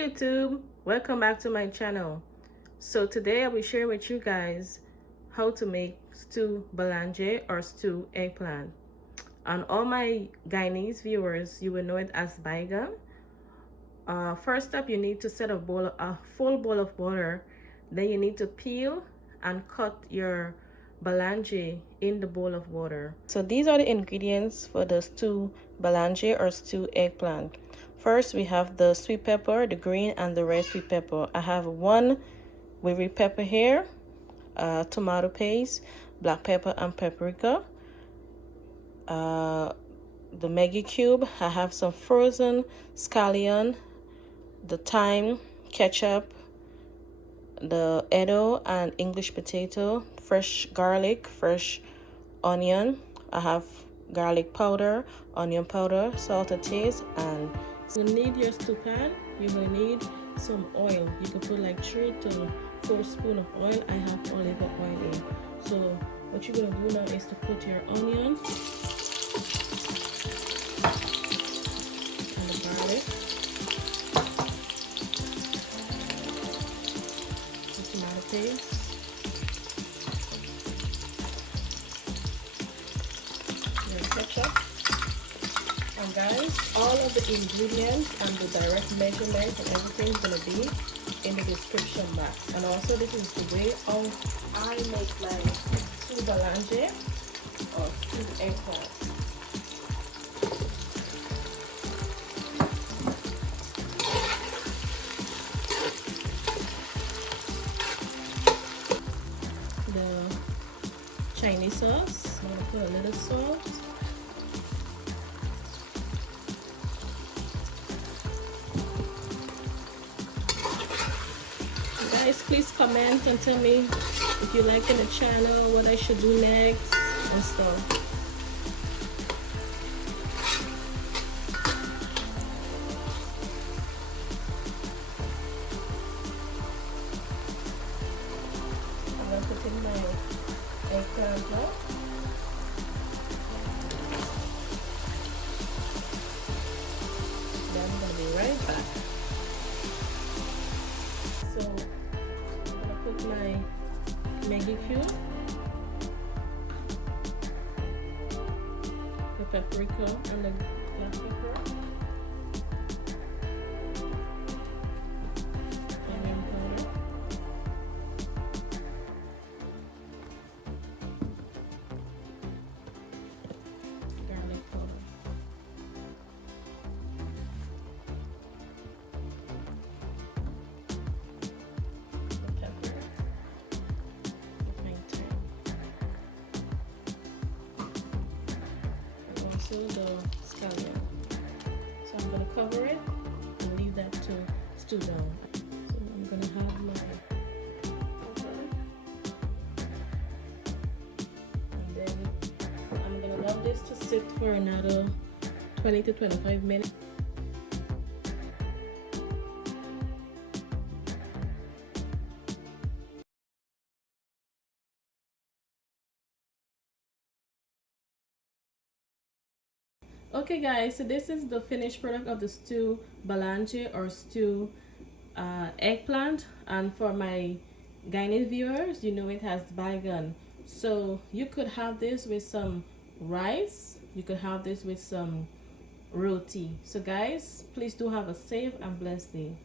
YouTube, welcome back to my channel. So today I'll be sharing with you guys how to make stew BALANJAY or stew eggplant. And all my Guyanese viewers, you will know it as BAIGAN. First up, you need to set a full bowl of water. Then you need to peel and cut your BALANJAY in the bowl of water. So these are the ingredients for the stew BALANJAY or stew eggplant. First, we have the sweet pepper, the green and the red sweet pepper. I have one WIRRI pepper here, tomato paste, black pepper and paprika, the Maggi cube. I have some frozen scallion, the thyme, ketchup, the eddo and English potato, fresh garlic, fresh onion. I have garlic powder, onion powder, salt to taste, and you need your stew pan. You will need some oil. You can put like 3 to 4 spoons of oil. I have olive oil in. So what you're gonna do now is to put your onion and the garlic, the tomato paste, your ketchup. And guys, all of the ingredients and the direct measurements and everything is going to be in the description box. And also this is the way how I make my stew BALANJAY or stew eggplant. The Chinese sauce, I'm going to put a little salt. Guys, please comment and tell me if you like the channel, what I should do next and stuff. I'm going to put in my eggplant now. Then I'm going to be right back. So my Maggi cube, the paprika and the black pepper, onion powder, garlic powder, the scallion. So I'm going to cover it and leave that to stew down. So I'm going to have my pepper, and then I'm going to allow this to sit for another 20 to 25 minutes. Okay guys, so this is the finished product of the stew BALANJAY or stew eggplant, and for my Guyanese viewers, you know it has BAIGAN. So you could have this with some rice, you could have this with some roti. So guys, please do have a safe and blessed day.